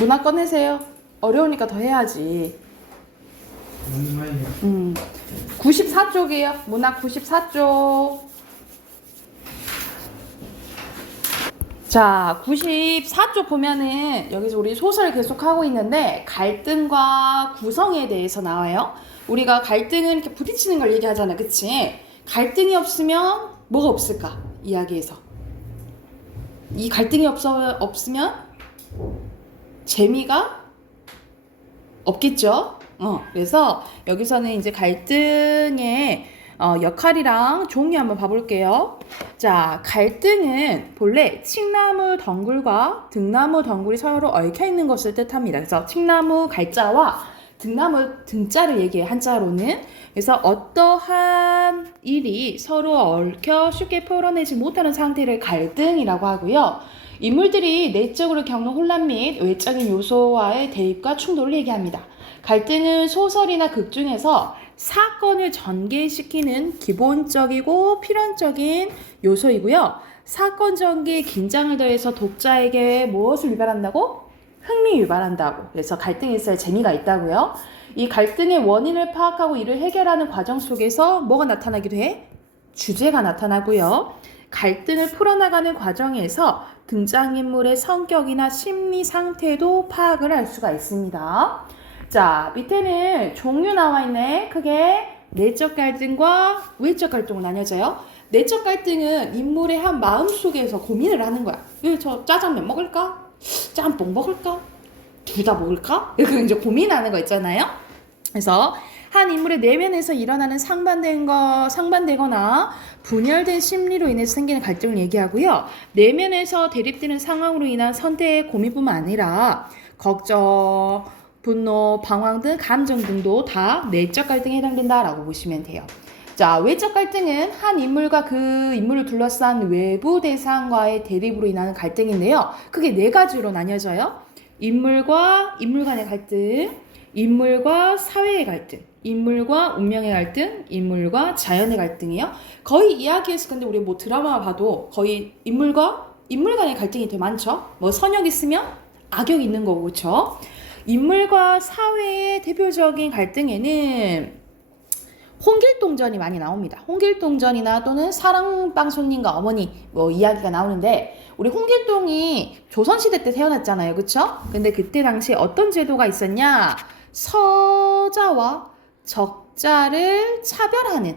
문학 꺼내세요. 어려우니까 더 해야지. 94쪽이에요. 문학 94쪽. 자, 94쪽 보면은 여기서 우리 소설을 계속 하고 있는데 갈등과 구성에 대해서 나와요. 우리가 갈등은 이렇게 부딪히는 걸 얘기하잖아. 그치? 갈등이 없으면 뭐가 없을까? 이야기에서. 이 갈등이 없으면 재미가 없겠죠? 그래서 여기서는 이제 갈등의 역할이랑 종류 한번 봐볼게요. 자, 갈등은 본래 칡나무 덩굴과 등나무 덩굴이 서로 얽혀 있는 것을 뜻합니다. 그래서 칡나무 갈자와 등나무 등자를 얘기해, 한자로는. 그래서 어떠한 일이 서로 얽혀 쉽게 풀어내지 못하는 상태를 갈등이라고 하고요. 인물들이 내적으로 겪는 혼란 및 외적인 요소와의 대입과 충돌을 얘기합니다. 갈등은 소설이나 극 중에서 사건을 전개시키는 기본적이고 필연적인 요소이고요. 사건 전개에 긴장을 더해서 독자에게 무엇을 유발한다고? 흥미 유발한다고. 그래서 갈등이 있어야 재미가 있다고요. 이 갈등의 원인을 파악하고 이를 해결하는 과정 속에서 뭐가 나타나기도 해? 주제가 나타나고요. 갈등을 풀어나가는 과정에서 등장인물의 성격이나 심리 상태도 파악을 할 수가 있습니다. 자, 밑에는 종류 나와 있네. 크게 내적 갈등과 외적 갈등으로 나뉘어져요. 내적 갈등은 인물의 한 마음속에서 고민을 하는 거야. 저 짜장면 먹을까? 짬뽕 먹을까? 둘 다 먹을까? 이렇게 이제 고민하는 거 있잖아요. 그래서 한 인물의 내면에서 일어나는 상반되거나 분열된 심리로 인해서 생기는 갈등을 얘기하고요. 내면에서 대립되는 상황으로 인한 선택의 고민뿐만 아니라 걱정, 분노, 방황 등 감정 등도 다 내적 갈등에 해당된다라고 보시면 돼요. 자, 외적 갈등은 한 인물과 그 인물을 둘러싼 외부 대상과의 대립으로 인하는 갈등인데요. 크게 네 가지로 나뉘어져요. 인물과 인물 간의 갈등, 인물과 사회의 갈등, 인물과 운명의 갈등, 인물과 자연의 갈등이에요. 거의 이야기에서 근데 우리 뭐 드라마 봐도 거의 인물과 인물 간의 갈등이 되게 많죠. 뭐 선역 있으면 악역 있는 거고, 그렇죠? 인물과 사회의 대표적인 갈등에는 홍길동전이 많이 나옵니다. 홍길동전이나 또는 사랑방송님과 어머니 뭐 이야기가 나오는데 우리 홍길동이 조선시대 때 태어났잖아요. 그쵸? 근데 그때 당시에 어떤 제도가 있었냐? 서자와 적자를 차별하는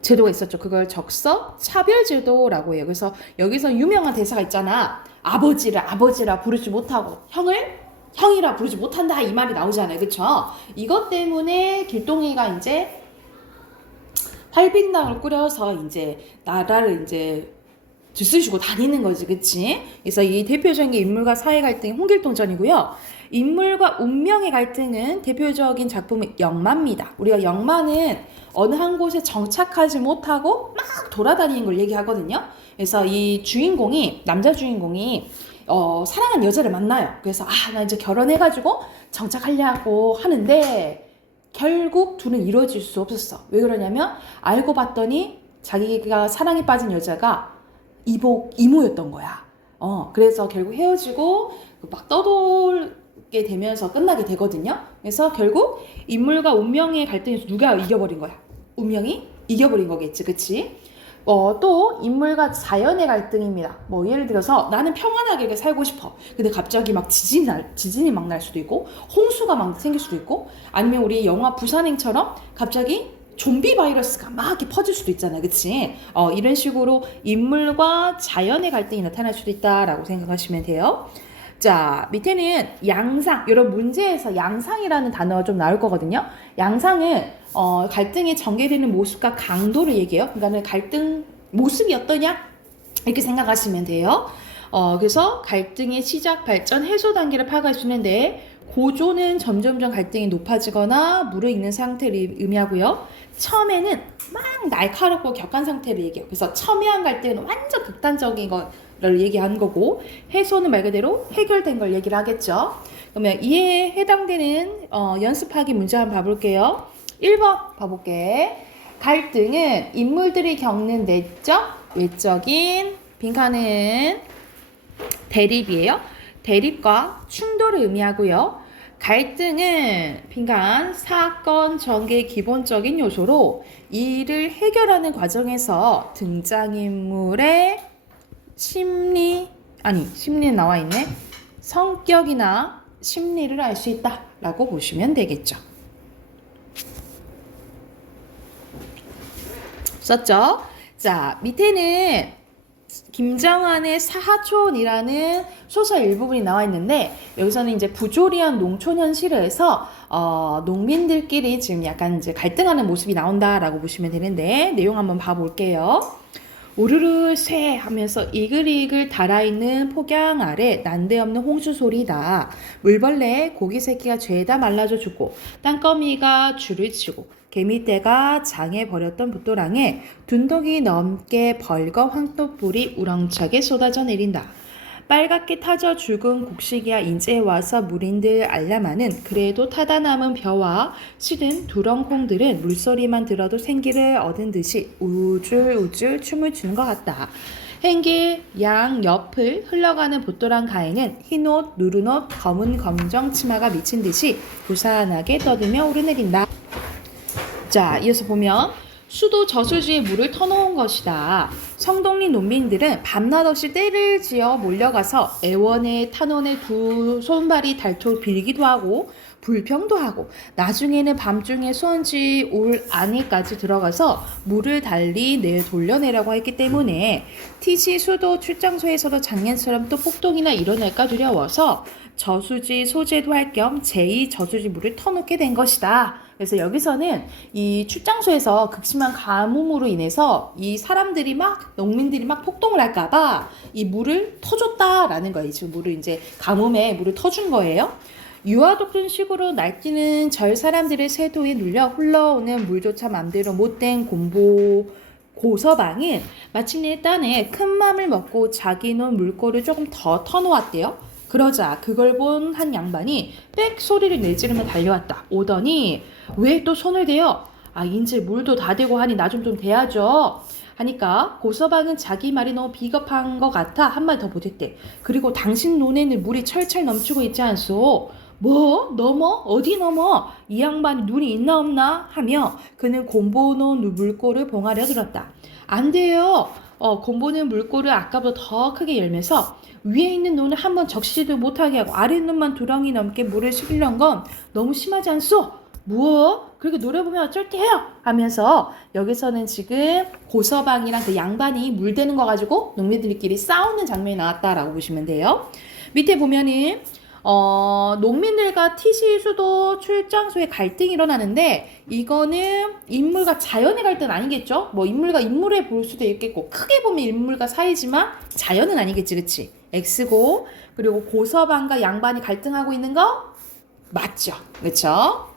제도가 있었죠. 그걸 적서 차별제도라고 해요. 그래서 여기서 유명한 대사가 있잖아. 아버지를 아버지라 부르지 못하고 형을 형이라 부르지 못한다 이 말이 나오잖아요. 그쵸? 이것 때문에 길동이가 이제 활빈당을 꾸려서 이제 나라를 이제 들쑤시고 다니는 거지. 그치? 그래서 이 대표적인 게 인물과 사회 갈등이 홍길동전이고요. 인물과 운명의 갈등은 대표적인 작품은 영마입니다. 우리가 영마는 어느 한 곳에 정착하지 못하고 막 돌아다니는 걸 얘기하거든요. 그래서 이 주인공이, 남자 주인공이 사랑하는 여자를 만나요. 그래서 나 이제 결혼해가지고 정착하려고 하는데 결국 둘은 이루어질 수 없었어. 왜 그러냐면 알고 봤더니 자기가 사랑에 빠진 여자가 이모였던 거야. 그래서 결국 헤어지고 막 떠돌게 되면서 끝나게 되거든요. 그래서 결국 인물과 운명의 갈등에서 누가 이겨버린 거야? 운명이 이겨버린 거겠지, 그치? 또 인물과 자연의 갈등입니다. 뭐 예를 들어서 나는 평안하게 살고 싶어. 근데 갑자기 막 지진이 막 날 수도 있고 홍수가 막 생길 수도 있고 아니면 우리 영화 부산행처럼 갑자기 좀비 바이러스가 막 이렇게 퍼질 수도 있잖아요. 그치? 이런 식으로 인물과 자연의 갈등이 나타날 수도 있다라고 생각하시면 돼요. 자, 밑에는 양상, 이런 문제에서 양상이라는 단어가 좀 나올 거거든요. 양상은 갈등이 전개되는 모습과 강도를 얘기해요. 그러니까 갈등 모습이 어떠냐? 이렇게 생각하시면 돼요. 그래서 갈등의 시작, 발전, 해소 단계를 파악할 수 있는데 고조는 점점점 갈등이 높아지거나 무르익는 상태를 의미하고요. 첨예는 막 날카롭고 격한 상태를 얘기해요. 그래서 첨예한 갈등은 완전 극단적인 거를 얘기하는 거고 해소는 말 그대로 해결된 걸 얘기를 하겠죠. 그러면 이에 해당되는 연습하기 문제 한번 봐볼게요. 1번 봐볼게. 갈등은 인물들이 겪는 내적, 외적인 빈칸은 대립이에요. 대립과 충돌을 의미하고요. 갈등은 빈칸 사건 전개의 기본적인 요소로 이를 해결하는 과정에서 등장인물의 심리는 나와 있네. 성격이나 심리를 알 수 있다라고 보시면 되겠죠. 썼죠? 자, 밑에는 김정환의 사하촌이라는 소설 일부분이 나와 있는데 여기서는 이제 부조리한 농촌 현실에서 농민들끼리 지금 약간 이제 갈등하는 모습이 나온다라고 보시면 되는데 내용 한번 봐볼게요. 우르르 쇠 하면서 이글이글 달아있는 폭양 아래 난데없는 홍수 소리다. 물벌레 고기 새끼가 죄다 말라져 죽고 땅거미가 줄을 치고 개미떼가 장에 버렸던 붓도랑에 둔덕이 넘게 벌거 황토불이 우렁차게 쏟아져 내린다. 빨갛게 타져 죽은 곡식이야 인제 와서 물인들 알라마는 그래도 타다 남은 벼와 시든 두렁콩들은 물소리만 들어도 생기를 얻은 듯이 우줄우줄 춤을 추는 것 같다. 행길 양 옆을 흘러가는 붓도랑 가에는 흰옷, 누른옷, 검은 검정 치마가 미친 듯이 부산하게 떠들며 오르내린다. 자, 이어서 보면 수도 저수지에 물을 터놓은 것이다. 성동리 농민들은 밤낮 없이 떼를 지어 몰려가서 애원에 탄원에 두 손발이 닳도록 빌기도 하고 불평도 하고 나중에는 밤중에 수원지 올 안에까지 들어가서 물을 달리 돌려내라고 했기 때문에 티시 수도 출장소에서도 작년처럼 또 폭동이나 일어날까 두려워서 저수지 소재도 할 겸 제2 저수지 물을 터놓게 된 것이다. 그래서 여기서는 이 출장소에서 극심한 가뭄으로 인해서 이 사람들이 농민들이 폭동을 할까봐 이 물을 터줬다라는 거예요. 지금 물을 이제 가뭄에 물을 터준 거예요. 유아독존 식으로 날뛰는 절 사람들의 세도에 눌려 흘러오는 물조차 맘대로 못된 고서방은 마침내 딴에 큰 맘을 먹고 자기 놓은 물꼬를 조금 더 터놓았대요. 그러자 그걸 본 한 양반이 빽 소리를 내지르며 달려왔다. 오더니 왜 또 손을 대요? 인제 물도 다 대고 하니 나 좀 대야죠. 하니까 고서방은 자기 말이 너무 비겁한 것 같아 한마디 더 보탰대. 그리고 당신 눈에는 물이 철철 넘치고 있지 않소? 뭐? 넘어? 어디 넘어? 이 양반이 눈이 있나 없나? 하며 그는 곰보놓은 물꼬를 봉하려 들었다. 안 돼요. 곰보는 물꼬를 아까보다 더 크게 열면서 위에 있는 눈을 한번 적시지도 못하게 하고 아래 눈만 두렁이 넘게 물을 시키려는 건 너무 심하지 않소? 뭐? 그렇게 노래 보면 어쩔 때 해요? 하면서 여기서는 지금 고서방이랑 그 양반이 물 대는 거 가지고 농민들끼리 싸우는 장면이 나왔다라고 보시면 돼요. 밑에 보면은 농민들과 티시 수도 출장소에 갈등이 일어나는데 이거는 인물과 자연의 갈등 아니겠죠? 뭐 인물과 인물에 볼 수도 있겠고 크게 보면 인물과 사이지만 자연은 아니겠지, 그치? X고 그리고 고서방과 양반이 갈등하고 있는 거 맞죠? 그쵸?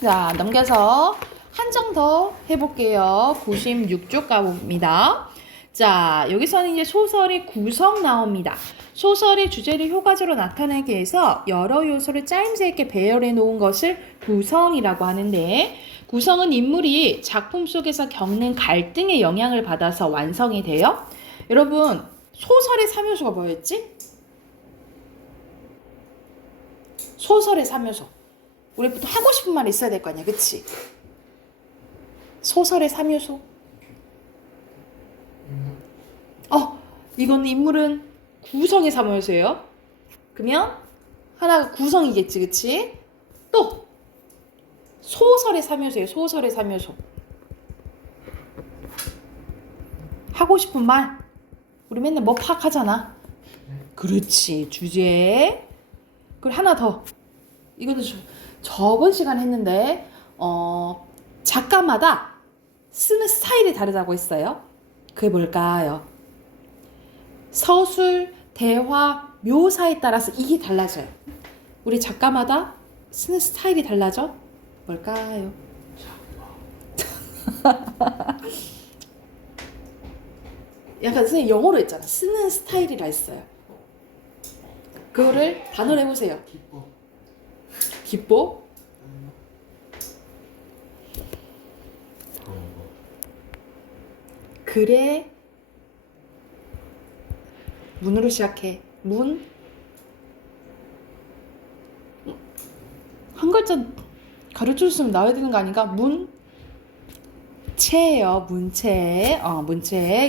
자, 넘겨서 한 장 더 해볼게요. 96쪽 가봅니다. 자, 여기서는 이제 소설의 구성 나옵니다. 소설의 주제를 효과적으로 나타내기 위해서 여러 요소를 짜임새 있게 배열해 놓은 것을 구성이라고 하는데 구성은 인물이 작품 속에서 겪는 갈등의 영향을 받아서 완성이 돼요. 여러분, 소설의 3요소가 뭐였지? 소설의 3요소. 우리 보통 하고 싶은 말이 있어야 될 거 아니야, 그치? 소설의 3요소. 이건 인물은 구성의 3요소예요. 그러면 하나가 구성이겠지, 그치? 또 소설의 3요소예요, 소설의 3요소. 하고 싶은 말. 우리 맨날 뭐 파악하잖아. 그렇지, 주제. 그리고 하나 더. 이거는 저번 시간에 했는데 작가마다 쓰는 스타일이 다르다고 했어요. 그게 뭘까요? 서술, 대화, 묘사에 따라서 이게 달라져요. 우리 작가마다 쓰는 스타일이 달라져? 뭘까요? 약간 선생님 영어로 했잖아. 쓰는 스타일이라 했어요. 그거를 단어로 해보세요. 기뻐? 그래. 문으로 시작해. 문. 글자 가르쳐줬으면 나와야 되는 거 아닌가? 문체예요. 문체.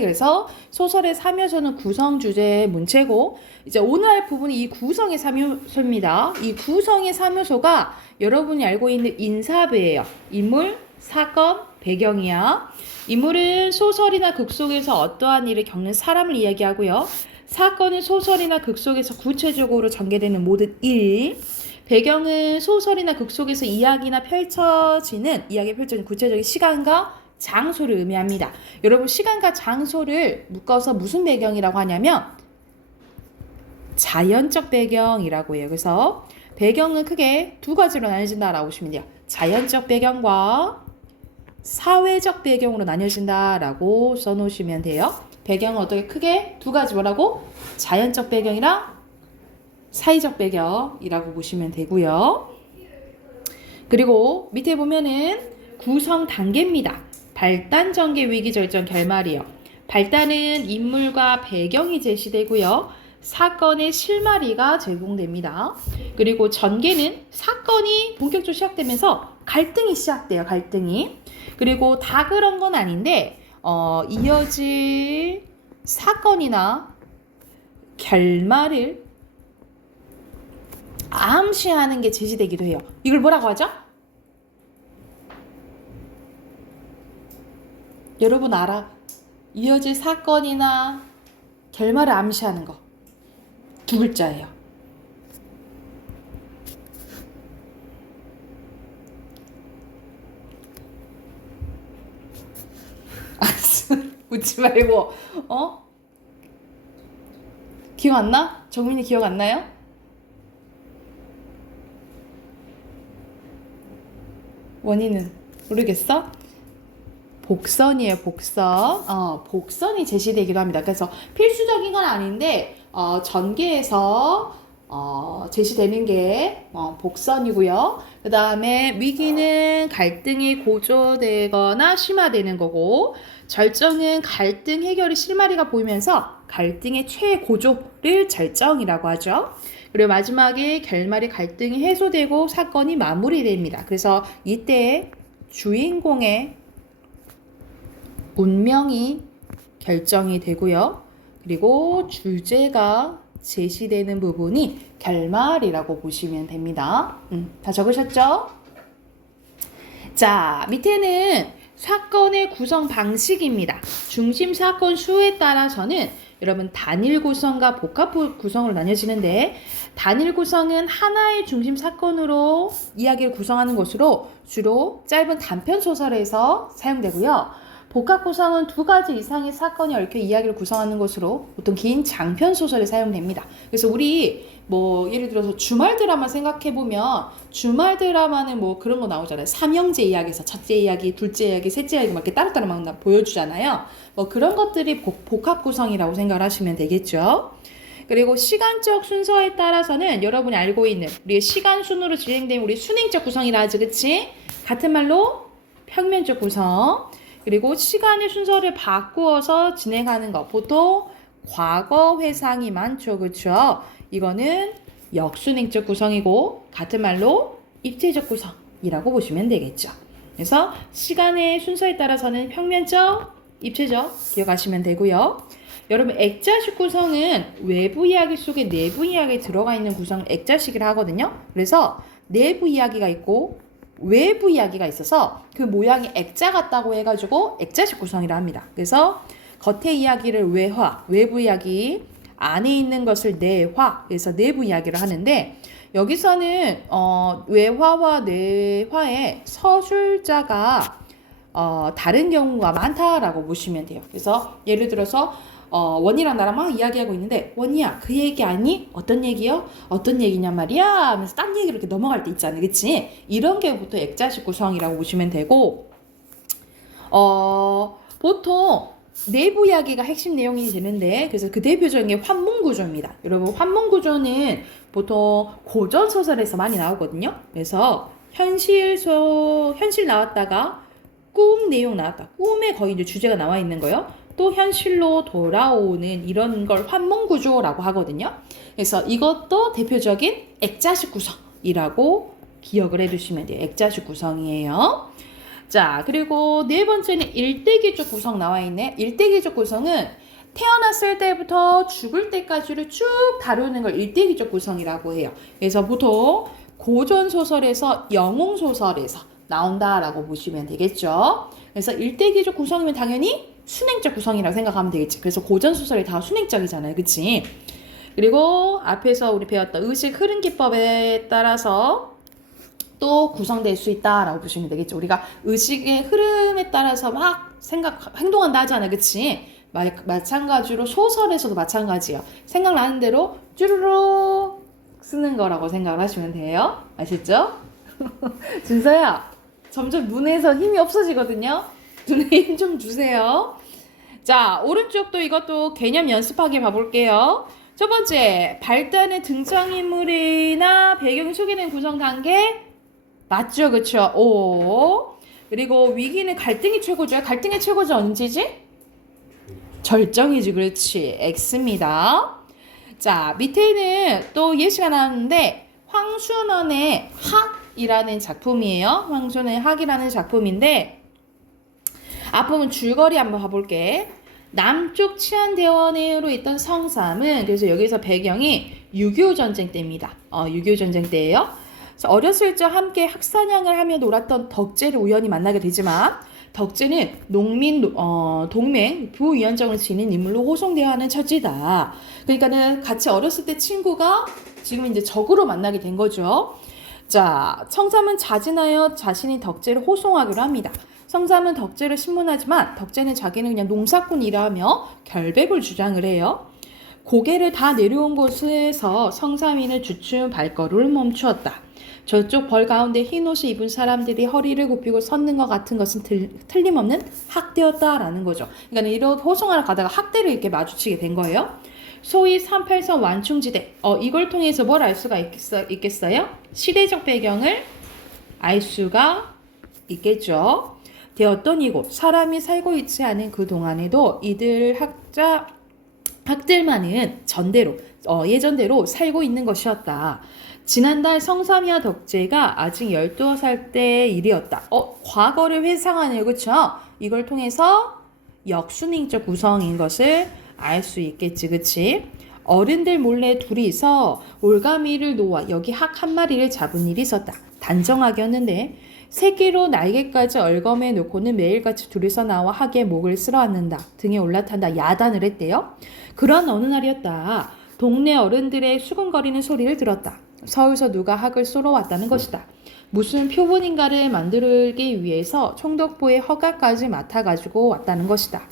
그래서 소설의 3요소는 구성, 주제, 문체고 이제 오늘 할 부분이 이 구성의 3요소입니다. 이 구성의 3요소가 여러분이 알고 있는 인사배예요. 인물, 사건, 배경이야. 인물은 소설이나 극 속에서 어떠한 일을 겪는 사람을 이야기하고요. 사건은 소설이나 극 속에서 구체적으로 전개되는 모든 일. 배경은 소설이나 극 속에서 이야기가 펼쳐지는 구체적인 시간과 장소를 의미합니다. 여러분 시간과 장소를 묶어서 무슨 배경이라고 하냐면 자연적 배경이라고 해요. 그래서 배경은 크게 두 가지로 나뉘어진다라고 보시면 돼요. 자연적 배경과 사회적 배경으로 나뉘어진다라고 써놓으시면 돼요. 배경은 어떻게 크게 두 가지 뭐라고? 자연적 배경이랑 사회적 배경이라고 보시면 되고요. 그리고 밑에 보면은 구성 단계입니다. 발단, 전개, 위기, 절정, 결말이요. 발단은 인물과 배경이 제시되고요. 사건의 실마리가 제공됩니다. 그리고 전개는 사건이 본격적으로 시작되면서 갈등이 시작돼요. 갈등이. 그리고 다 그런 건 아닌데 이어질 사건이나 결말을 암시하는 게 제시되기도 해요. 이걸 뭐라고 하죠? 여러분 알아? 이어질 사건이나 결말을 암시하는 거. 두 글자예요. 웃지 말고 기억 안 나? 정민이 기억 안 나요? 원인은 모르겠어? 복선이에요. 복선이 제시되기도 합니다. 그래서 필수적인 건 아닌데 전개에서 제시되는 게 복선이고요. 그 다음에 위기는 갈등이 고조되거나 심화되는 거고, 절정은 갈등 해결의 실마리가 보이면서 갈등의 최고조를 절정이라고 하죠. 그리고 마지막에 결말에 갈등이 해소되고 사건이 마무리됩니다. 그래서 이때 주인공의 운명이 결정이 되고요. 그리고 주제가 제시되는 부분이 결말이라고 보시면 됩니다. 다 적으셨죠? 자, 밑에는 사건의 구성 방식입니다. 중심 사건 수에 따라서는 여러분 단일 구성과 복합 구성으로 나뉘어지는데, 단일 구성은 하나의 중심 사건으로 이야기를 구성하는 것으로 주로 짧은 단편 소설에서 사용되고요. 복합 구성은 두 가지 이상의 사건이 얽혀 이야기를 구성하는 것으로 보통 긴 장편 소설에 사용됩니다. 그래서 우리 예를 들어서 주말 드라마 생각해보면 주말 드라마는 그런 거 나오잖아요. 삼형제 이야기에서 첫째 이야기, 둘째 이야기, 셋째 이야기 막 이렇게 따로따로 막 보여주잖아요. 그런 것들이 복합 구성이라고 생각을 하시면 되겠죠. 그리고 시간적 순서에 따라서는 여러분이 알고 있는 우리의 시간 순으로 진행된 우리 순행적 구성이라 하지, 그치? 같은 말로 평면적 구성. 그리고 시간의 순서를 바꾸어서 진행하는 것. 보통 과거 회상이 많죠. 그렇죠? 이거는 역순행적 구성이고 같은 말로 입체적 구성이라고 보시면 되겠죠. 그래서 시간의 순서에 따라서는 평면적, 입체적 기억하시면 되고요. 여러분 액자식 구성은 외부 이야기 속에 내부 이야기에 들어가 있는 구성을 액자식이라 하거든요. 그래서 내부 이야기가 있고 외부 이야기가 있어서 그 모양이 액자 같다고 해가지고 액자식 구성이라 합니다. 그래서 겉의 이야기를 외화, 외부 이야기, 안에 있는 것을 내화, 그래서 내부 이야기를 하는데, 여기서는 외화와 내화의 서술자가 다른 경우가 많다라고 보시면 돼요. 그래서 예를 들어서 원이랑 나랑 막 이야기하고 있는데, 원이야 그 얘기 아니? 어떤 얘기요? 어떤 얘기냔 말이야? 하면서 딴 얘기로 이렇게 넘어갈 때 있잖아요. 그치? 이런 게 보통 액자식 구성이라고 보시면 되고, 보통 내부 이야기가 핵심 내용이 되는데, 그래서 그 대표적인 게 환문구조입니다. 여러분 환문구조는 보통 고전소설에서 많이 나오거든요. 그래서 현실 나왔다가 꿈 내용 나왔다. 꿈에 거의 이제 주제가 나와 있는 거예요. 또 현실로 돌아오는 이런 걸 환문구조라고 하거든요. 그래서 이것도 대표적인 액자식 구성이라고 기억을 해두시면 돼요. 액자식 구성이에요. 자, 그리고 네 번째는 일대기족 구성 나와 있네. 일대기족 구성은 태어났을 때부터 죽을 때까지를 쭉 다루는 걸 일대기족 구성이라고 해요. 그래서 보통 고전 소설에서 영웅 소설에서 나온다라고 보시면 되겠죠. 그래서 일대기족 구성이면 당연히 순행적 구성이라고 생각하면 되겠지. 그래서 고전 소설이 다 순행적이잖아요, 그치? 그리고 앞에서 우리 배웠던 의식 흐름 기법에 따라서 또 구성될 수 있다라고 보시면 되겠죠. 우리가 의식의 흐름에 따라서 막 행동한다 하잖아요, 그치? 마찬가지로 소설에서도 마찬가지예요. 생각나는 대로 쭈루룩 쓰는 거라고 생각을 하시면 돼요. 아시죠? 준서야, 점점 눈에서 힘이 없어지거든요. 눈에 힘 좀 주세요. 자, 오른쪽도 이것도 개념 연습하기 봐볼게요. 첫 번째, 발단의 등장인물이나 배경 소개된 구성 단계 맞죠, 그쵸? 오. 그리고 위기는 갈등이 최고죠. 갈등의 최고죠 언제지? 절정이지, 그렇지. X입니다. 자, 밑에는 또 예시가 나왔는데 황순원의 학이라는 작품이에요. 황순원의 학이라는 작품인데 앞부분 줄거리 한번 봐볼게. 남쪽 치안대원으로 있던 성삼은 그래서 여기서 배경이 6.25 전쟁 때입니다. 6.25 전쟁 때예요. 그래서 어렸을 적 함께 학사냥을 하며 놀았던 덕재를 우연히 만나게 되지만 덕재는 농민 동맹 부위원장을 지닌 인물로 호송되어 하는 처지다. 그러니까는 같이 어렸을 때 친구가 지금 이제 적으로 만나게 된 거죠. 자, 성삼은 자진하여 자신이 덕재를 호송하기로 합니다. 성삼은 덕재를 신문하지만 덕재는 자기는 그냥 농사꾼 일하며 결백을 주장을 해요. 고개를 다 내려온 곳에서 성삼이는 주춤 발걸음을 멈추었다. 저쪽 벌 가운데 흰 옷을 입은 사람들이 허리를 굽히고 섰는 것 같은 것은 틀림없는 학대였다라는 거죠. 그러니까 이런 호송하러 가다가 학대를 이렇게 마주치게 된 거예요. 소위 38선 완충지대. 이걸 통해서 뭘 알 수가 있겠어요? 시대적 배경을 알 수가 있겠죠. 되었던 이곳, 사람이 살고 있지 않은 그 동안에도 이들 학들만은 예전대로 살고 있는 것이었다. 지난달 성삼이와 덕재가 아직 12살 때의 일이었다. 과거를 회상하네요. 그쵸? 이걸 통해서 역순행적 구성인 것을 알 수 있겠지. 그치? 어른들 몰래 둘이서 올가미를 놓아 여기 학 한 마리를 잡은 일이 있었다. 단정하게였는데 새끼로 날개까지 얼검해 놓고는 매일같이 둘이서 나와 학의 목을 쓸어앉는다. 등에 올라탄다. 야단을 했대요. 그런 어느 날이었다. 동네 어른들의 수근거리는 소리를 들었다. 서울서 누가 학을 쏘러 왔다는 것이다. 무슨 표본인가를 만들기 위해서 총독부의 허가까지 맡아가지고 왔다는 것이다.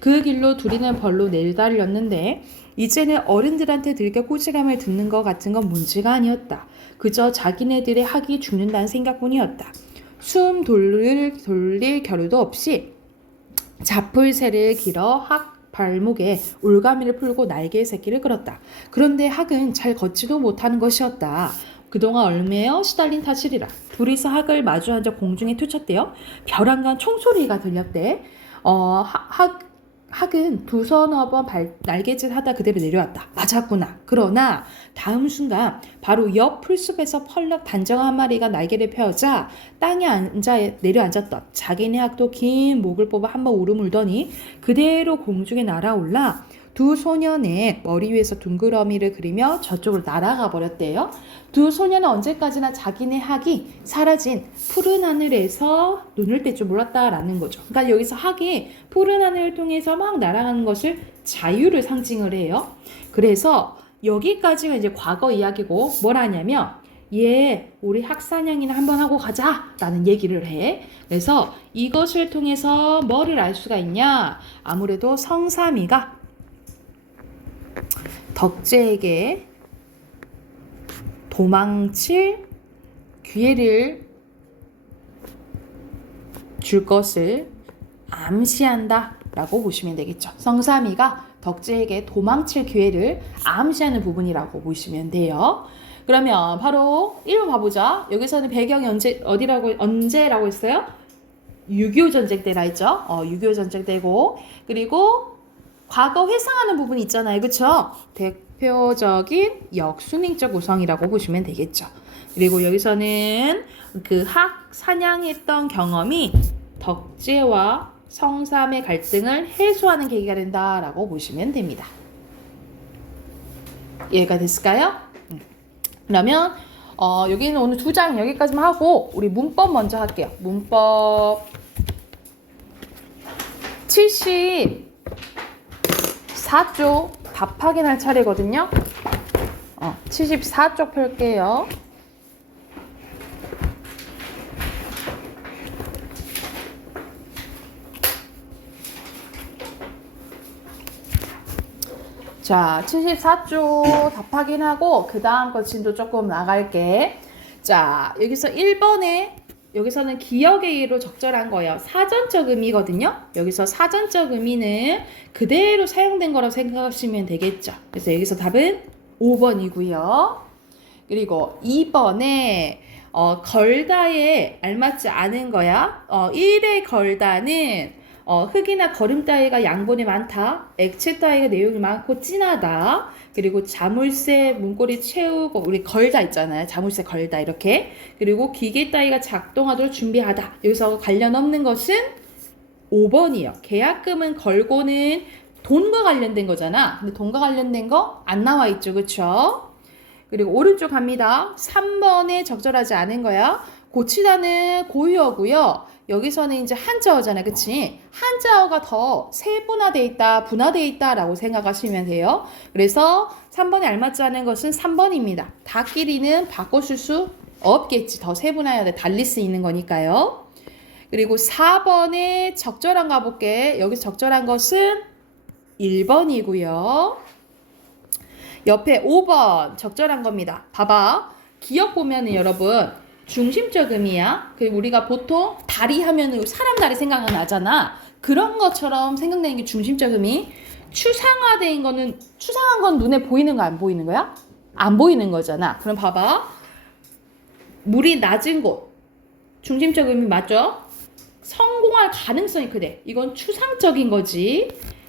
그 길로 둘이는 벌로 내달렸는데 이제는 어른들한테 들켜 꾸지람을 듣는 것 같은 건 문제가 아니었다. 그저 자기네들의 학이 죽는다는 생각뿐이었다. 숨 돌릴 겨를도 없이 자풀새를 길어 학 발목에 올가미를 풀고 날개의 새끼를 끌었다. 그런데 학은 잘 걷지도 못하는 것이었다. 그동안 얼매여 시달린 탓이리라. 둘이서 학을 마주 앉아 공중에 투쳤대요. 벼랑간 총소리가 들렸대. 학은 두서너 번 날개짓 하다 그대로 내려왔다. 맞았구나. 그러나 다음 순간 바로 옆 풀숲에서 펄럭 단정 한 마리가 날개를 펴자 땅에 내려앉았던 자기네 학도 긴 목을 뽑아 한번 오르물더니 그대로 공중에 날아올라 두 소년의 머리 위에서 둥그러미를 그리며 저쪽으로 날아가 버렸대요. 두 소년은 언제까지나 자기네 학이 사라진 푸른 하늘에서 눈을 뗄 줄 몰랐다라는 거죠. 그러니까 여기서 학이 푸른 하늘을 통해서 막 날아가는 것을 자유를 상징을 해요. 그래서 여기까지가 이제 과거 이야기고 뭘 하냐면 우리 학사냥이나 한번 하고 가자 라는 얘기를 해. 그래서 이것을 통해서 뭐를 알 수가 있냐? 아무래도 성삼이가 덕재에게 도망칠 기회를 줄 것을 암시한다 라고 보시면 되겠죠. 성삼이가 덕재에게 도망칠 기회를 암시하는 부분이라고 보시면 돼요. 그러면 바로 1번 봐보자. 여기서는 배경이 언제라고 했어요? 6.25 전쟁 때라 했죠. 6.25 전쟁 때고, 그리고 과거 회상하는 부분이 있잖아요. 그쵸? 대표적인 역순행적 구성이라고 보시면 되겠죠. 그리고 여기서는 그 사냥했던 경험이 덕제와 성삼의 갈등을 해소하는 계기가 된다라고 보시면 됩니다. 이해가 됐을까요? 그러면 여기는 오늘 2장 여기까지만 하고 우리 문법 먼저 할게요. 문법 74쪽 답 확인할 차례거든요. 74쪽 펼게요. 자, 74쪽 답 확인하고 그 다음 거 진도 조금 나갈게. 자, 여기서 1번에 여기서는 기억의 의로 적절한 거예요. 사전적 의미거든요. 여기서 사전적 의미는 그대로 사용된 거라고 생각하시면 되겠죠. 그래서 여기서 답은 5번이고요. 그리고 2번에 걸다에 알맞지 않은 거야. 1의 걸다는 흙이나 거름 따위가 양분이 많다. 액체 따위가 내용이 많고 진하다. 그리고 자물쇠 문고리 채우고 우리 걸다 있잖아요. 자물쇠 걸다 이렇게. 그리고 기계 따위가 작동하도록 준비하다. 여기서 관련 없는 것은 5번이에요. 계약금은 걸고는 돈과 관련된 거잖아. 근데 돈과 관련된 거 안 나와 있죠. 그쵸? 그리고 오른쪽 갑니다. 3번에 적절하지 않은 거야. 고치다는 고유어고요. 여기서는 이제 한자어잖아요. 그치? 한자어가 더 세분화되어 있다, 분화되어 있다라고 생각하시면 돼요. 그래서 3번에 알맞지 않은 것은 3번입니다. 다끼리는 바꿔줄 수 없겠지. 더 세분화해야 돼. 달릴 수 있는 거니까요. 그리고 4번에 적절한 거 가볼게. 여기서 적절한 것은 1번이고요. 옆에 5번 적절한 겁니다. 봐봐. 기억 보면은 여러분 중심적 의미야. 그리고 우리가 보통 다리 하면은 사람 다리 생각나잖아. 그런 것처럼 생각나는 게 중심적 의미. 추상화된 거는 추상한 건 눈에 보이는 거 안 보이는 거야? 안 보이는 거잖아. 그럼 봐봐. 물이 낮은 곳. 중심적 의미 맞죠? 성공할 가능성이 크대. 이건 추상적인 거지.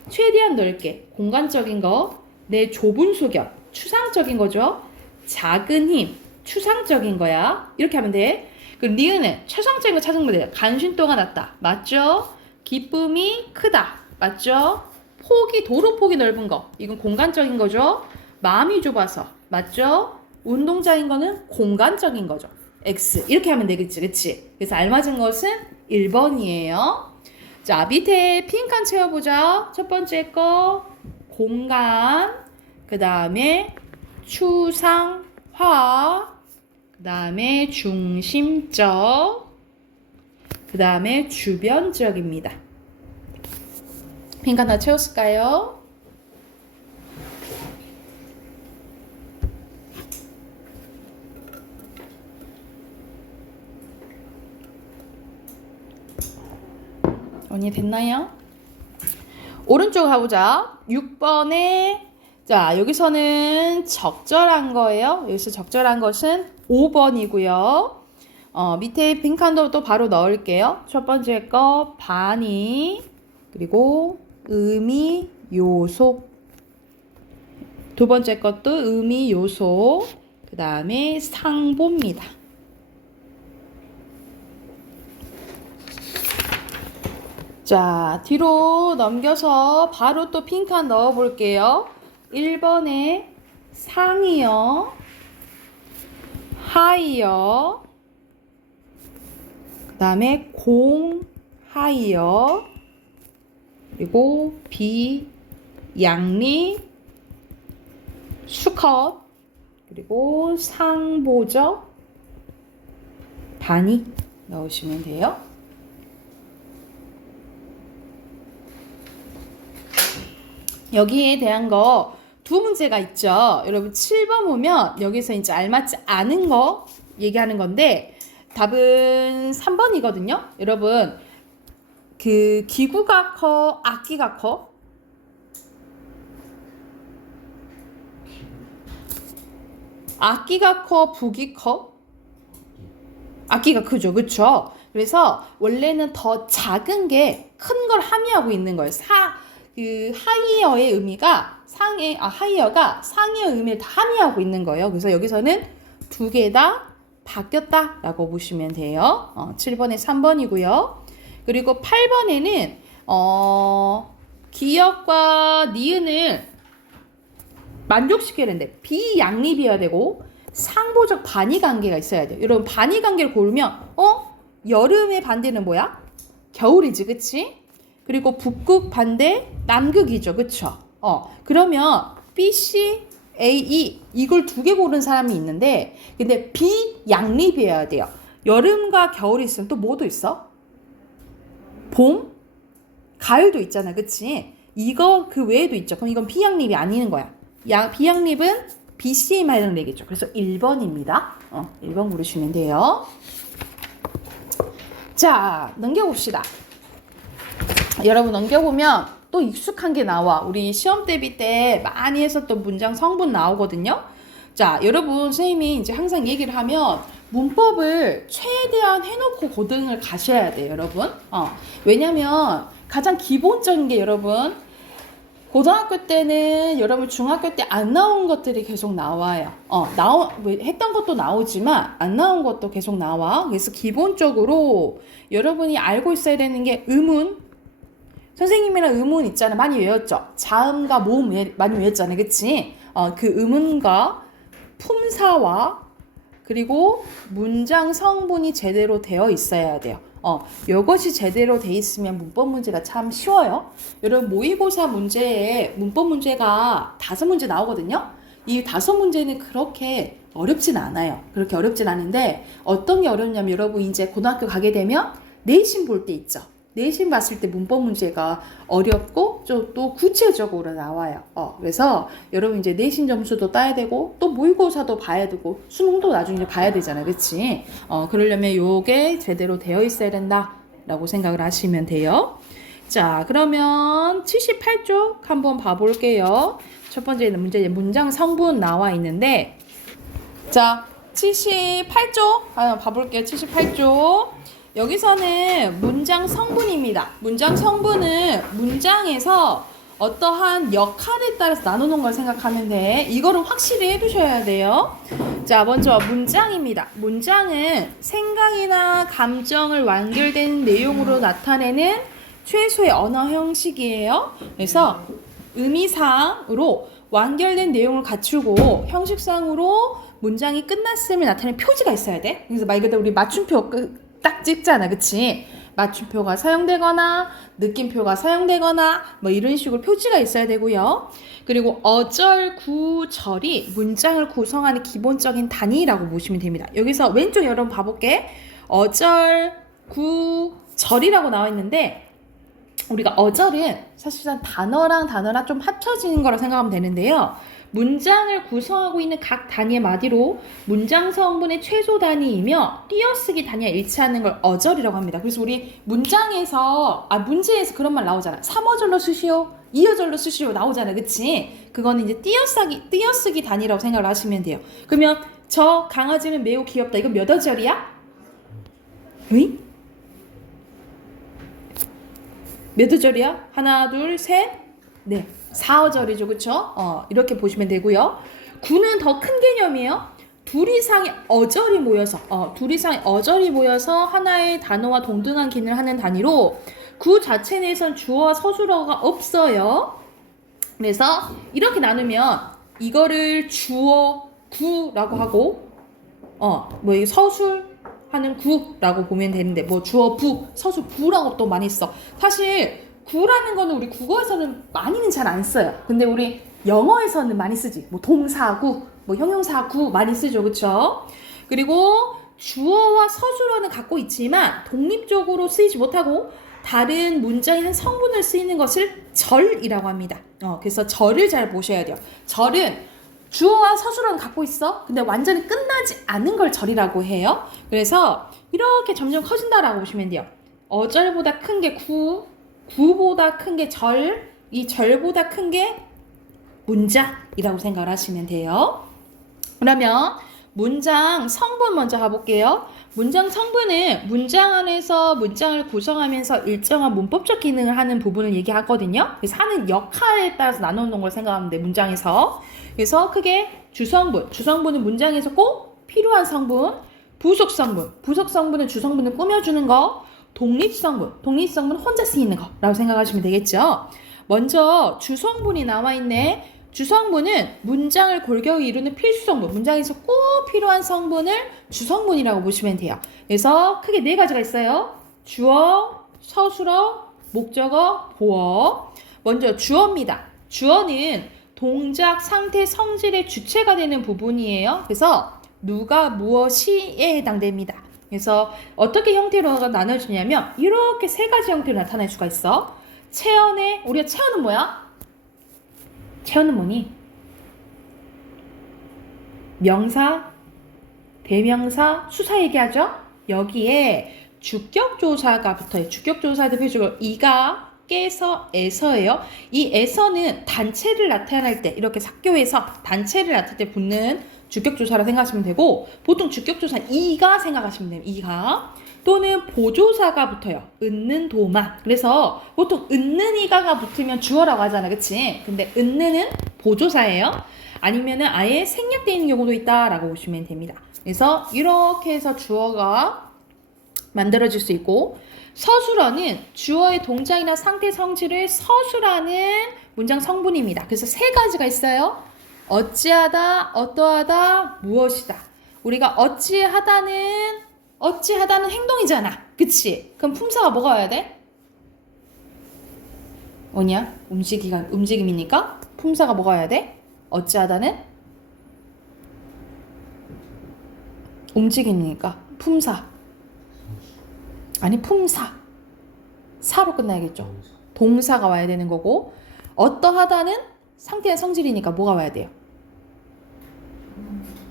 최대한 넓게. 공간적인 거. 내 좁은 소견. 추상적인 거죠. 작은 힘. 추상적인 거야. 이렇게 하면 돼. 그 리은은 최상적인 거 찾은 거예요. 간신도가 낮다. 맞죠? 기쁨이 크다. 맞죠? 도로 폭이 넓은 거. 이건 공간적인 거죠. 마음이 좁아서. 맞죠? 운동장인 거는 공간적인 거죠. X. 이렇게 하면 되겠지. 그치? 그래서 알맞은 것은 1번이에요. 자, 밑에 핑크 채워보자. 첫 번째 거 공간. 그 다음에 추상화. 그 다음에 중심적. 그 다음에 주변적입니다. 핑크 하나 채웠을까요? 언니 됐나요? 오른쪽 가보자. 6번에 자 여기서는 적절한 거예요. 여기서 적절한 것은 5번이고요. 밑에 빈칸도 또 바로 넣을게요. 첫 번째 거 반이 그리고 의미 요소. 두 번째 것도 의미 요소. 그 다음에 상보입니다. 자, 뒤로 넘겨서 바로 또 핑크 넣어 볼게요. 1번에 상이요. 하이요. 그 다음에 공하이요. 그리고 비, 양리, 수컷, 그리고 상보적, 단위 넣으시면 돼요. 여기에 대한 거 두 문제가 있죠. 여러분 7번 보면 여기서 이제 알맞지 않은 거 얘기하는 건데 답은 3번이거든요. 여러분 그 기구가 커, 악기가 커? 악기가 커, 북이 커? 악기가 크죠. 그쵸? 그래서 원래는 더 작은 게 큰 걸 함의하고 있는 거예요. 그 하이어의 의미가 하이어가 상이어 의미를 다 함의하고 있는 거예요. 그래서 여기서는 두 개 다 바뀌었다 라고 보시면 돼요. 7번에 3번이고요. 그리고 8번에는 기역과 니은을 만족시켜야 되는데 비양립이어야 되고 상보적 반의 관계가 있어야 돼요. 여러분 반의 관계를 고르면 여름의 반대는 뭐야? 겨울이지, 그치? 그리고 북극 반대 남극이죠, 그쵸? 그러면 B, C, A, E 이걸 두 개 고른 사람이 있는데 근데 비양립이어야 돼요. 여름과 겨울이 있으면 또 뭐도 있어? 봄? 가을도 있잖아, 그치? 이거 그 외에도 있죠. 그럼 이건 비양립이 아니는 거야. 비양립은 BC에만 해당되는 얘기죠. 그래서 1번입니다. 1번 고르시면 돼요. 자, 넘겨봅시다. 여러분 넘겨보면 또 익숙한 게 나와. 우리 시험 대비 때 많이 했었던 문장 성분 나오거든요. 자, 여러분 선생님이 이제 항상 얘기를 하면 문법을 최대한 해놓고 고등을 가셔야 돼요, 여러분. 왜냐면 가장 기본적인 게 여러분 고등학교 때는 여러분 중학교 때 안 나온 것들이 계속 나와요. 했던 것도 나오지만 안 나온 것도 계속 나와. 그래서 기본적으로 여러분이 알고 있어야 되는 게 의문. 선생님이랑 의문 있잖아. 많이 외웠죠? 자음과 모음 많이 외웠잖아. 그치? 그 의문과 품사와 그리고 문장 성분이 제대로 되어 있어야 돼요. 이것이 제대로 돼 있으면 문법 문제가 참 쉬워요. 여러분 모의고사 문제에 문법 문제가 5문제 나오거든요. 이 5문제는 그렇게 어렵진 않아요. 그렇게 어렵진 않은데 어떤 게 어렵냐면 여러분 이제 고등학교 가게 되면 내신 볼 때 있죠. 내신 봤을 때 문법 문제가 어렵고 좀 또 구체적으로 나와요. 그래서 여러분 이제 내신 점수도 따야 되고 또 모의고사도 봐야 되고 수능도 나중에 봐야 되잖아요. 그치? 그러려면 요게 제대로 되어 있어야 된다라고 생각을 하시면 돼요. 자, 그러면 78쪽 한번 봐볼게요. 첫 번째 문제 문장 성분 나와 있는데 자, 78쪽 한번 봐볼게요. 78쪽. 여기서는 문장 성분입니다. 문장 성분은 문장에서 어떠한 역할에 따라서 나누는 걸 생각하면 돼. 이거를 확실히 해두셔야 돼요. 자, 먼저 문장입니다. 문장은 생각이나 감정을 완결된 내용으로 나타내는 최소의 언어 형식이에요. 그래서 의미상으로 완결된 내용을 갖추고 형식상으로 문장이 끝났음을 나타내는 표지가 있어야 돼. 그래서 말 그대로 우리 맞춤표 딱 찍잖아, 그치? 맞춤표가 사용되거나 느낌표가 사용되거나 뭐 이런 식으로 표지가 있어야 되고요. 그리고 어절, 구, 절이 문장을 구성하는 기본적인 단위라고 보시면 됩니다. 여기서 왼쪽 여러분 봐볼게. 어절, 구, 절이라고 나와 있는데 우리가 어절은 사실상 단어랑 좀 합쳐지는 거라 생각하면 되는데요. 문장을 구성하고 있는 각 단위의 마디로 문장 성분의 최소 단위이며 띄어쓰기 단위와 일치하는 걸 어절이라고 합니다. 그래서 우리 문제에서 그런 말 나오잖아. 3어절로 쓰시오, 2어절로 쓰시오 나오잖아. 그치? 그거는 이제 띄어쓰기 단위라고 생각을 하시면 돼요. 그러면 저 강아지는 매우 귀엽다. 이건 몇 어절이야? 응? 몇 어절이야? 하나, 둘, 셋, 넷. 4어절이죠. 그쵸? 이렇게 보시면 되고요. 구는 더 큰 개념이에요. 둘 이상의 어절이 모여서 하나의 단어와 동등한 기능을 하는 단위로 구 자체 내에선 주어와 서술어가 없어요. 그래서 이렇게 나누면 이거를 주어 구라고 하고 이 서술 하는 구라고 보면 되는데 뭐 주어 부, 서술 부라고 또 많이 써. 사실 구라는 거는 우리 국어에서는 많이는 잘 안 써요. 근데 우리 영어에서는 많이 쓰지. 뭐 동사구, 뭐 형용사구 많이 쓰죠. 그쵸? 그리고 주어와 서술어는 갖고 있지만 독립적으로 쓰이지 못하고 다른 문장의 한 성분을 쓰이는 것을 절이라고 합니다. 그래서 절을 잘 보셔야 돼요. 절은 주어와 서술어는 갖고 있어. 근데 완전히 끝나지 않은 걸 절이라고 해요. 그래서 이렇게 점점 커진다라고 보시면 돼요. 어절보다 큰 게 구, 구보다 큰 게 절, 이 절보다 큰 게 문자이라고 생각을 하시면 돼요. 그러면 문장 성분 먼저 가볼게요. 문장 성분은 문장 안에서 문장을 구성하면서 일정한 문법적 기능을 하는 부분을 얘기하거든요. 그래서 하는 역할에 따라서 나누는 걸 생각하면 돼, 문장에서. 그래서 크게 주성분은 문장에서 꼭 필요한 성분, 부속 성분은 주성분을 꾸며주는 거, 독립성분 혼자 쓰이는 거라고 생각하시면 되겠죠. 먼저 주성분이 나와 있네. 주성분은 문장을 골격히 이루는 필수 성분, 문장에서 꼭 필요한 성분을 주성분이라고 보시면 돼요. 그래서 크게 네 가지가 있어요. 주어, 서술어, 목적어, 보어. 먼저 주어입니다. 주어는 동작, 상태, 성질의 주체가 되는 부분이에요. 그래서 누가, 무엇이에 해당됩니다. 그래서 어떻게 형태로 나눠지냐면 이렇게 세 가지 형태로 나타날 수가 있어. 우리가 체언은 뭐야? 체언은 뭐니? 명사, 대명사, 수사 얘기하죠? 여기에 주격조사가 붙어요. 주격조사 대표적으로 이가, 깨서, 에서예요. 이 에서는 단체를 나타낼 때, 이렇게 삭교해서 단체를 나타낼 때 붙는 주격조사라 생각하시면 되고, 보통 주격조사 이가 생각하시면 돼요. 이가. 또는 보조사가 붙어요. 은는 도만. 그래서 보통 은는 이가가 붙으면 주어라고 하잖아. 그치? 근데 은는은 보조사예요. 아니면은 아예 생략되어 있는 경우도 있다라고 보시면 됩니다. 그래서 이렇게 해서 주어가 만들어질 수 있고, 서술어는 주어의 동작이나 상태 성질을 서술하는 문장 성분입니다. 그래서 세 가지가 있어요. 어찌하다, 어떠하다, 무엇이다. 우리가 어찌하다는 행동이잖아. 그치? 그럼 품사가 뭐가 와야 돼? 뭐냐? 움직임이니까 품사가 뭐가 와야 돼? 어찌하다는 움직임이니까 품사. 아니 품사. 사로 끝나야겠죠. 동사가 와야 되는 거고, 어떠하다는 상태의 성질이니까 뭐가 와야 돼요?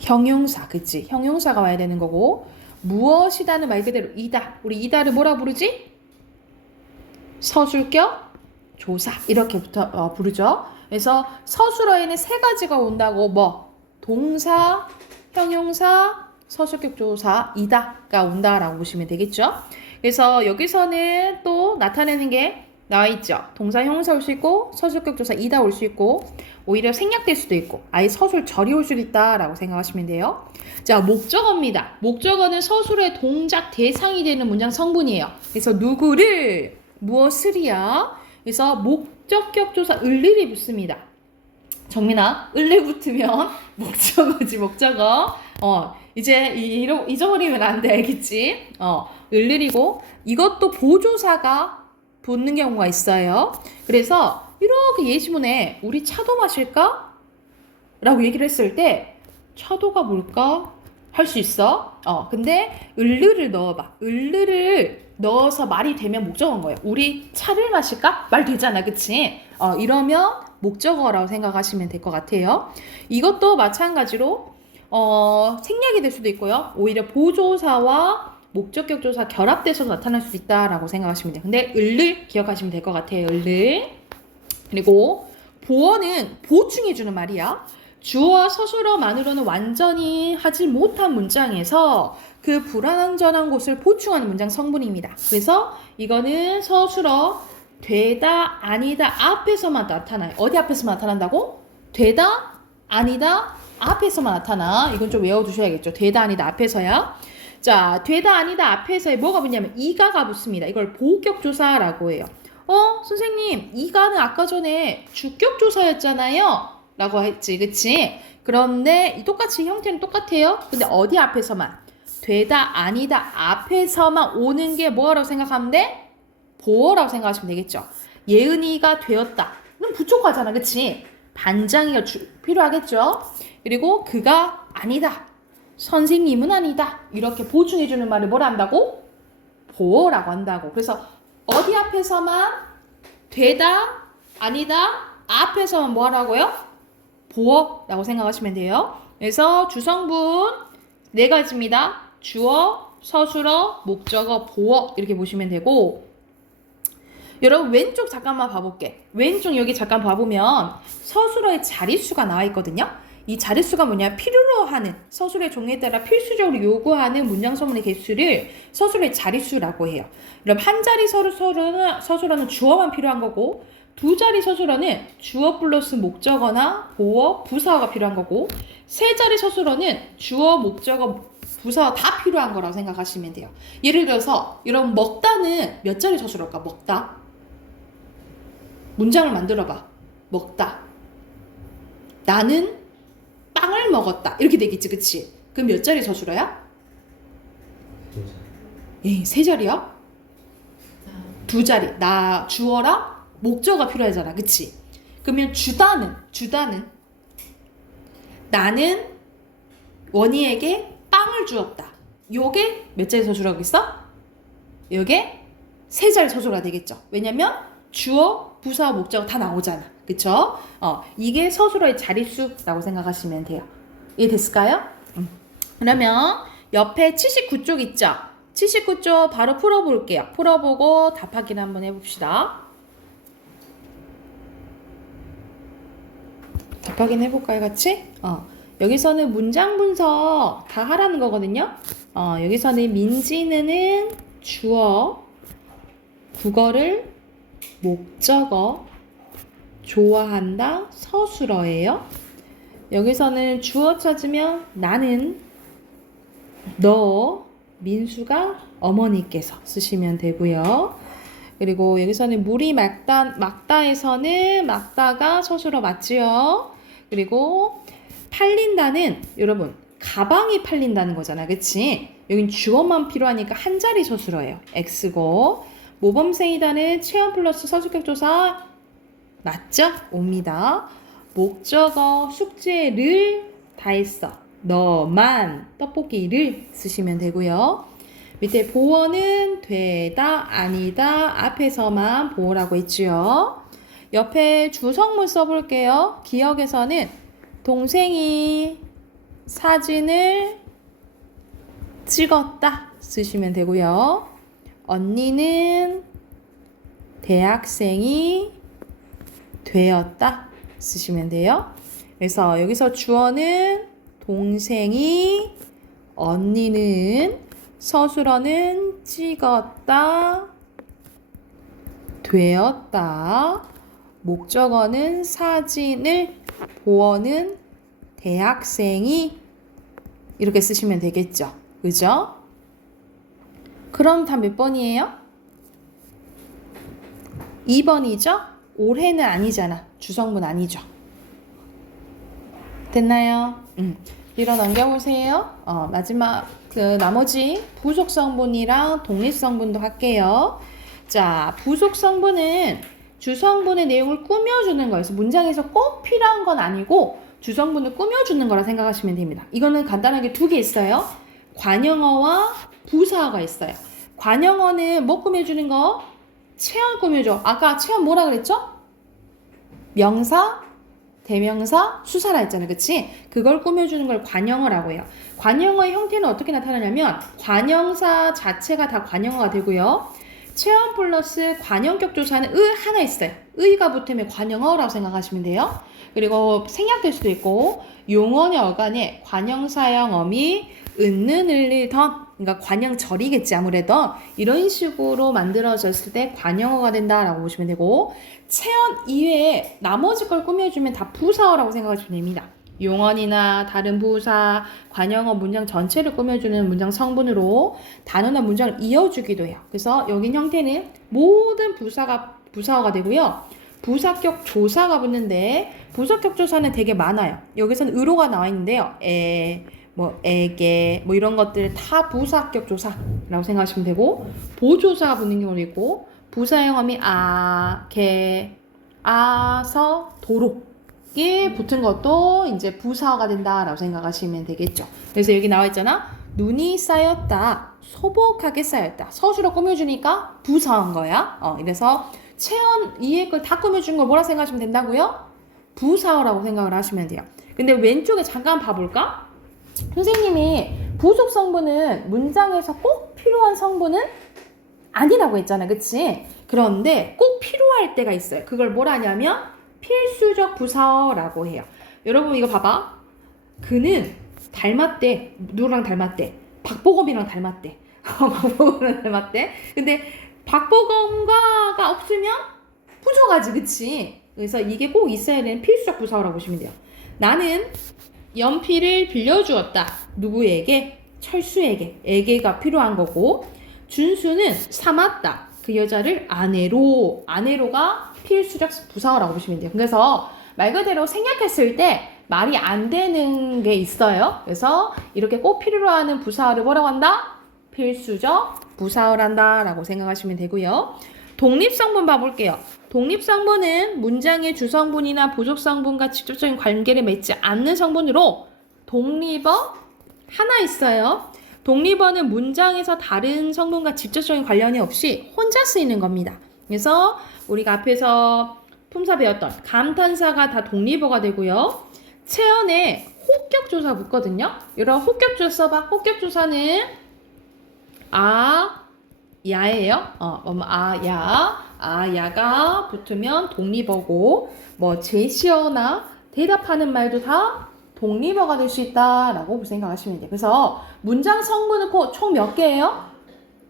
형용사. 그치? 형용사가 와야 되는 거고, 무엇이다는 말 그대로 이다. 우리 이다를 뭐라 부르지? 서술격 조사 이렇게부터 부르죠. 그래서 서술어에는 세 가지가 온다고. 뭐? 동사, 형용사, 서술격 조사 이다가 온다라고 보시면 되겠죠. 그래서 여기서는 또 나타내는 게 나와 있죠. 동사, 형용사 올 수 있고, 서술격 조사 이다 올 수 있고, 오히려 생략될 수도 있고, 아예 서술절이 올 수도 있다라고 생각하시면 돼요. 자, 목적어입니다. 목적어는 서술의 동작 대상이 되는 문장 성분이에요. 그래서 누구를, 무엇을이야. 그래서 목적격 조사 을일이 붙습니다. 정민아, 을일 붙으면 목적어지, 목적어. 이제 잊어버리면 안 돼, 알겠지? 을일이고, 이것도 보조사가 붙는 경우가 있어요. 그래서 이렇게 예시문에 우리 차도 마실까? 라고 얘기를 했을 때 차도가 뭘까? 할 수 있어. 근데 을르를 넣어봐. 을르를 넣어서 말이 되면 목적어인 거예요. 우리 차를 마실까? 말 되잖아. 그치? 이러면 목적어라고 생각하시면 될 것 같아요. 이것도 마찬가지로 생략이 될 수도 있고요. 오히려 보조사와 목적격 조사 결합돼서 나타날 수 있다라고 생각하시면 돼요. 근데 을을 기억하시면 될 것 같아요. 을을. 그리고 보어는 보충해주는 말이야. 주어와 서술어만으로는 완전히 하지 못한 문장에서 그 불완전한 곳을 보충하는 문장 성분입니다. 그래서 이거는 서술어 되다, 아니다 앞에서만 나타나요. 어디 앞에서만 나타난다고? 되다, 아니다 앞에서만 나타나. 이건 좀 외워두셔야겠죠. 되다, 아니다 앞에서야. 자, 되다, 아니다 앞에서에 뭐가 붙냐면 이가가 붙습니다. 이걸 보격조사라고 해요. 선생님, 이가는 아까 전에 주격조사였잖아요. 라고 했지, 그치? 그런데 똑같이 형태는 똑같아요. 근데 어디 앞에서만? 되다, 아니다 앞에서만 오는 게 뭐라고 생각하면 돼? 보어라고 생각하시면 되겠죠. 예은이가 되었다. 그럼 부족하잖아, 그치? 반장이가 필요하겠죠. 그리고 그가 아니다. 선생님은 아니다. 이렇게 보충해주는 말을 뭐라 한다고? 보어라고 한다고. 그래서 어디 앞에서만 되다, 아니다, 앞에서만 뭐 하라고요? 보어라고 생각하시면 돼요. 그래서 주성분 네 가지입니다. 주어, 서술어, 목적어, 보어 이렇게 보시면 되고, 여러분 왼쪽 잠깐만 봐볼게. 왼쪽 여기 잠깐 봐보면 서술어의 자릿수가 나와 있거든요. 이 자릿수가 뭐냐? 필요로 하는 서술의 종류에 따라 필수적으로 요구하는 문장 소문의 개수를 서술의 자릿수라고 해요. 그럼 한 자리 서술어는 주어만 필요한 거고, 두 자리 서술어는 주어 플러스 목적어나 보어, 부사어가 필요한 거고, 세 자리 서술어는 주어, 목적어, 부사어 다 필요한 거라고 생각하시면 돼요. 예를 들어서 여러분 먹다는 몇 자리 서술어일까? 먹다. 문장을 만들어봐. 먹다. 나는 빵을 먹었다. 이렇게 되겠지, 그치? 그럼 몇 자리 서술어야? 예, 세 자리야? 두 자리. 나 주어랑 목적어가 필요하잖아, 그치? 그러면 주다는 나는 원희에게 빵을 주었다. 요게 몇 자리 서술어겠어? 요게 세 자리 서술어가 되겠죠. 왜냐면 주어, 부사, 목적어 다 나오잖아. 그쵸? 이게 서술어의 자릿수라고 생각하시면 돼요. 이해됐을까요? 그러면 옆에 79쪽 있죠? 79쪽 바로 풀어볼게요. 풀어보고 답 확인 한번 해봅시다. 답 확인 해볼까요, 같이? 여기서는 문장 분석 다 하라는 거거든요. 여기서는 민지는 주어, 국어를 목적어, 좋아한다, 서술어예요. 여기서는 주어 찾으면 나는, 너, 민수가 어머니께서 쓰시면 되고요. 그리고 여기서는 물이 막다에서는 막다가 서술어 맞지요. 그리고 팔린다는 여러분 가방이 팔린다는 거잖아, 그치? 여긴 주어만 필요하니까 한 자리 서술어예요. X고 모범생이다는 체험 플러스 서술격 조사 맞죠? 옵니다. 목적어 숙제를 다 했어. 너만 떡볶이를 쓰시면 되고요. 밑에 보어는 되다, 아니다, 앞에서만 보어라고 했지요. 옆에 주성문 써볼게요. 기억에서는 동생이 사진을 찍었다 쓰시면 되고요. 언니는 대학생이 되었다 쓰시면 돼요. 그래서 여기서 주어는 동생이, 언니는, 서술어는 찍었다, 되었다, 목적어는 사진을, 보어는 대학생이 이렇게 쓰시면 되겠죠. 그죠? 그럼 다 몇 번이에요? 2번이죠? 올해는 아니잖아. 주성분 아니죠. 됐나요? 뒤로 넘겨보세요. 마지막 나머지 부속 성분이랑 독립 성분도 할게요. 자, 부속 성분은 주성분의 내용을 꾸며주는 거여서 문장에서 꼭 필요한 건 아니고 주성분을 꾸며주는 거라 생각하시면 됩니다. 이거는 간단하게 두 개 있어요. 관형어와 부사어가 있어요. 관형어는 뭐 꾸며주는 거? 체험 꾸며줘. 아까 체험 뭐라 그랬죠? 명사, 대명사, 수사라 했잖아요. 그치? 그걸 꾸며주는 걸 관형어라고 해요. 관형어의 형태는 어떻게 나타나냐면 관형사 자체가 다 관형어가 되고요. 체험 플러스 관형격 조사는 하나 있어요. 의가 붙으면 관형어라고 생각하시면 돼요. 그리고 생략될 수도 있고 용언의 어간에 관형사형 어미 은는 을리던 그러니까 관형절이겠지 아무래도 이런 식으로 만들어졌을 때 관형어가 된다라고 보시면 되고 체언 이외에 나머지 걸 꾸며주면 다 부사어라고 생각하시면 됩니다. 용언이나 다른 부사, 관형어 문장 전체를 꾸며주는 문장 성분으로 단어나 문장을 이어주기도 해요. 그래서 여긴 형태는 모든 부사어가 되고요. 부사격 조사가 붙는데 부사격 조사는 되게 많아요. 여기서는 의로가 나와 있는데요. 에게 이런 것들 다 부사격 조사라고 생각하시면 되고 보조사가 붙는 경우도 있고 부사형어미 개, 서, 도로에 붙은 것도 이제 부사어가 된다라고 생각하시면 되겠죠. 그래서 여기 나와 있잖아. 눈이 쌓였다. 소복하게 쌓였다. 서술어 꾸며주니까 부사어인 거야. 그래서 체언 이해 걸 다 꾸며준 걸 뭐라 생각하시면 된다고요? 부사어라고 생각을 하시면 돼요. 근데 왼쪽에 잠깐 봐볼까? 선생님이 부속 성분은 문장에서 꼭 필요한 성분은 아니라고 했잖아. 그치? 그런데 꼭 필요할 때가 있어요. 그걸 뭐라 하냐면 필수적 부사어라고 해요. 여러분 이거 봐봐. 그는 닮았대. 누구랑 닮았대? 박보검이랑 닮았대. 박보검이랑 닮았대. 근데 박보검과가 없으면 부족하지, 그치? 그래서 이게 꼭 있어야 되는 필수적 부사어라고 보시면 돼요. 나는 연필을 빌려주었다. 누구에게? 철수에게. 에게가 필요한 거고, 준수는 삼았다. 그 여자를 아내로. 아내로가 필수적 부사어라고 보시면 돼요. 그래서 말 그대로 생략했을 때 말이 안 되는 게 있어요. 그래서 이렇게 꼭 필요로 하는 부사어를 뭐라고 한다? 필수적 부사어란다 라고 생각하시면 되고요. 독립성분 봐볼게요. 독립성분은 문장의 주성분이나 부속성분과 직접적인 관계를 맺지 않는 성분으로 독립어 하나 있어요. 독립어는 문장에서 다른 성분과 직접적인 관련이 없이 혼자 쓰이는 겁니다. 그래서 우리가 앞에서 품사 배웠던 감탄사가 다 독립어가 되고요. 체언에 호격조사 묻거든요. 이런 호격조사 써봐. 호격조사는 야예요. 야가 붙으면 독립어고, 뭐 제시어나 대답하는 말도 다 독립어가 될 수 있다라고 생각하시면 돼요. 그래서 문장 성분은 총 몇 개예요?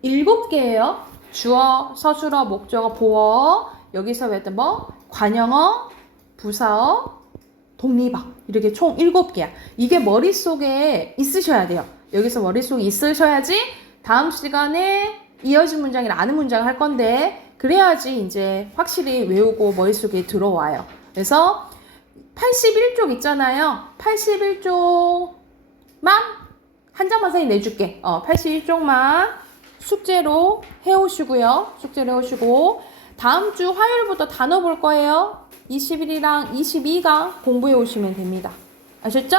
7개예요. 주어, 서술어, 목적어, 보어. 여기서 외웠던 관형어, 부사어, 독립어. 이렇게 총 7개야. 이게 머릿속에 있으셔야 돼요. 여기서 머릿속에 있으셔야지 다음 시간에 이어진 문장이나 아는 문장을 할 건데, 그래야지 이제 확실히 외우고 머릿속에 들어와요. 그래서 81쪽 있잖아요. 81쪽만 한 장만 선생님 내줄게. 81쪽만 숙제로 해오시고요. 숙제로 해오시고, 다음 주 화요일부터 단어 볼 거예요. 21이랑 22강 공부해 오시면 됩니다. 아셨죠?